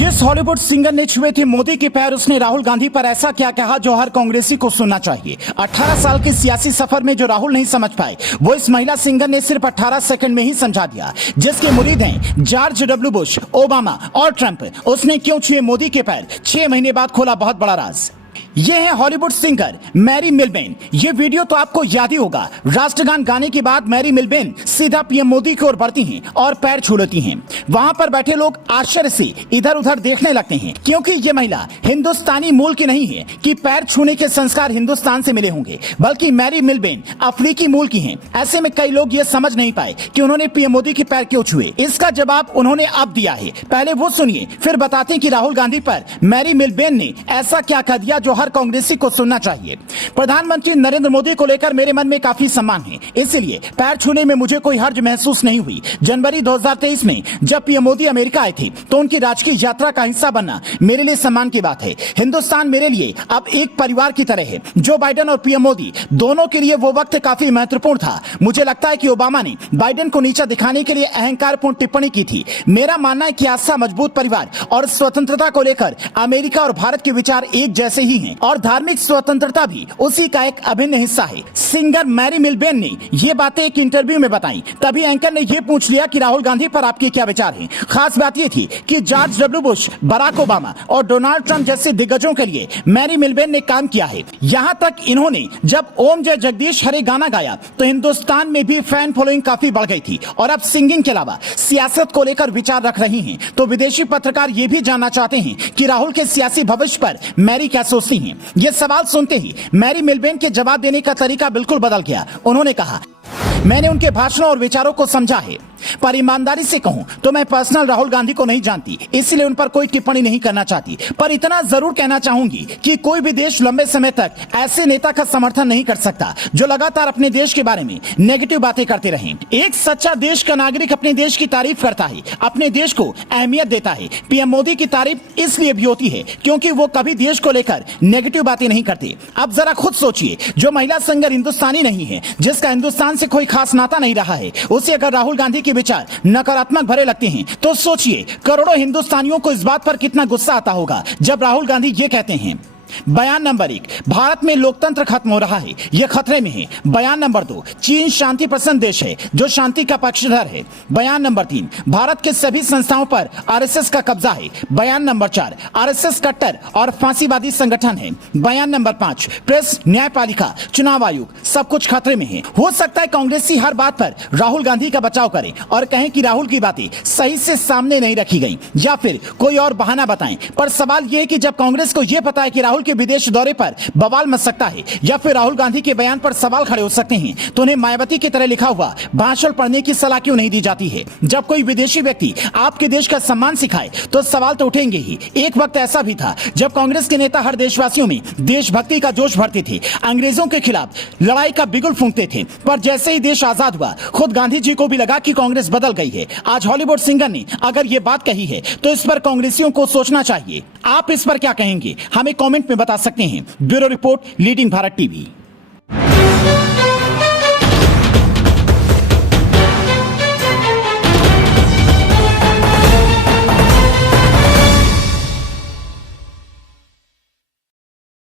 जिस Hollywood singer ने छुए थे मोदी के पैर, उसने राहुल गांधी पर ऐसा क्या कहा जो हर कांग्रेसी को सुनना चाहिए। 18 साल के सियासी सफर में जो राहुल नहीं समझ पाए वो इस महिला सिंगर ने सिर्फ 18 सेकंड में ही समझा दिया। जिसके मुरीद हैं जॉर्ज डब्ल्यू बुश, ओबामा और ट्रंप, उसने क्यों छुए मोदी के पैर, 6 महीने बाद खोला बहुत बड़ा राज। ये है हॉलीवुड सिंगर मैरी मिलबेन। ये वीडियो तो आपको याद ही होगा। राष्ट्रगान गाने के बाद मैरी मिलबेन सीधा पीएम मोदी की ओर बढ़ती हैं और पैर छू लेती हैं। वहां पर बैठे लोग आश्चर्य से इधर उधर देखने लगते हैं, क्योंकि ये महिला हिंदुस्तानी मूल की नहीं है कि पैर छूने के संस्कार हिंदुस्तान से मिले होंगे, बल्कि मैरी मिलबेन अफ्रीकी मूल की हैं। ऐसे में कई लोग ये समझ नहीं पाए कि उन्होंने पीएम मोदी के पैर क्यों छुए। इसका जवाब उन्होंने अब दिया है। पहले वो सुनिए, फिर बताते हैं कि राहुल गांधी पर मैरी मिलबेन ने ऐसा क्या कह दिया जो हर कांग्रेसी को सुनना चाहिए। प्रधानमंत्री नरेंद्र मोदी को लेकर मेरे मन में काफी सम्मान है, इसलिए पैर छूने में मुझे कोई हर्ज महसूस नहीं हुई। जनवरी 2023 में जब पीएम मोदी अमेरिका आए थे तो उनकी राजकीय यात्रा का हिस्सा बनना मेरे लिए सम्मान की बात है। हिंदुस्तान मेरे लिए अब एक परिवार की तरह है। जो बाइडेन और पीएम मोदी दोनों के लिए वो वक्त काफी महत्वपूर्ण था। मुझे लगता है कि ओबामा ने बाइडेन को नीचा दिखाने के लिए अहंकारपूर्ण टिप्पणी की थी। मेरा मानना है कि ऐसा मजबूत परिवार और स्वतंत्रता को लेकर अमेरिका और भारत के विचार एक जैसे ही हैं और धार्मिक स्वतंत्रता भी उसी का एक अभिन्न हिस्सा है। सिंगर मैरी मिलबेन ने ये बातें एक इंटरव्यू में बताई। तभी एंकर ने ये पूछ लिया कि राहुल गांधी पर आपके क्या विचार हैं। खास बात ये थी कि George W Bush, Barack Obama और डोनाल्ड ट्रंप जैसे दिग्गजों के लिए मैरी मिलबेन ने काम किया है। यहाँ तक इन्होंने जब ओम जय जगदीश हरे गाना गाया तो हिंदुस्तान में भी फैन फॉलोइंग काफी बढ़ गई थी और अब सिंगिंग के अलावा सियासत को लेकर विचार रख रही हैं। तो विदेशी पत्रकार ये भी जानना चाहते हैं कि राहुल के सियासी भविष्य पर मैरी क्या सोचती हैं। ये सवाल सुनते ही मैरी मिलबेन के जवाब देने का तरीका बिल्कुल बदल गया। उन्होंने कहा, मैंने उनके भाषणों और विचारों को समझा है, पर ईमानदारी से कहूं तो मैं पर्सनल राहुल गांधी को नहीं जानती, इसलिए उन पर कोई टिप्पणी नहीं करना चाहती। पर इतना जरूर कहना चाहूंगी कि कोई भी देश लंबे समय तक ऐसे नेता का समर्थन नहीं कर सकता जो लगातार अपने देश के बारे में नेगेटिव बातें करते रहें। एक सच्चा देश का नागरिक अपने देश की तारीफ करता है, अपने देश को अहमियत देता है। पीएम मोदी की तारीफ इसलिए भी होती है क्योंकि वो कभी देश को लेकर नेगेटिव बातें नहीं करते। अब जरा खुद सोचिए, जो महिला सिंगर हिंदुस्तानी नहीं है, जिसका हिंदुस्तान से कोई खास नाता नहीं रहा है, उसे अगर राहुल गांधी के विचार नकारात्मक भरे लगते हैं तो सोचिए करोड़ों हिंदुस्तानियों को इस बात पर कितना गुस्सा आता होगा जब राहुल गांधी ये कहते हैं। बयान नंबर 1, भारत में लोकतंत्र खत्म हो रहा है, यह खतरे में है। बयान नंबर 2, चीन शांति पसंद देश है जो शांति का पक्षधर है। बयान नंबर 3, भारत के सभी संस्थाओं पर आरएसएस का कब्जा है। बयान नंबर 4, आरएसएस कट्टर और फांसीवादी संगठन है। बयान नंबर 5, प्रेस, न्यायपालिका, चुनाव आयोग सब कुछ खतरे में है। हो सकता है कांग्रेसी हर बात पर राहुल गांधी का बचाव करें और कहें कि राहुल की बातें सही से सामने नहीं रखी गई या फिर कोई और बहाना बताएं। पर सवाल यह है कि जब कांग्रेस को यह पता है कि राहुल के विदेश दौरे पर बवाल मच सकता है या फिर राहुल गांधी के बयान पर सवाल खड़े हो सकते हैं, तो उन्हें मायावती की तरह लिखा हुआ भाषण पढ़ने की सलाह क्यों नहीं दी जाती है। जब कोई विदेशी व्यक्ति आपके देश का सम्मान सिखाए तो सवाल तो उठेंगे ही। एक वक्त ऐसा भी था जब कांग्रेस के नेता हर देशवासियों में देशभक्ति का जोश भरते थे, अंग्रेजों के खिलाफ लड़ाई का बिगुल फूंकते थे। पर जैसे ही देश आजाद हुआ, खुद गांधी जी को भी लगा कि कांग्रेस बदल गई है। आज हॉलीवुड सिंगर ने अगर ये बात कही है तो इस पर कांग्रेसियों को सोचना चाहिए। आप इस पर क्या कहेंगे, हमें कमेंट में बता सकते हैं। Bureau report, leading Bharat TV.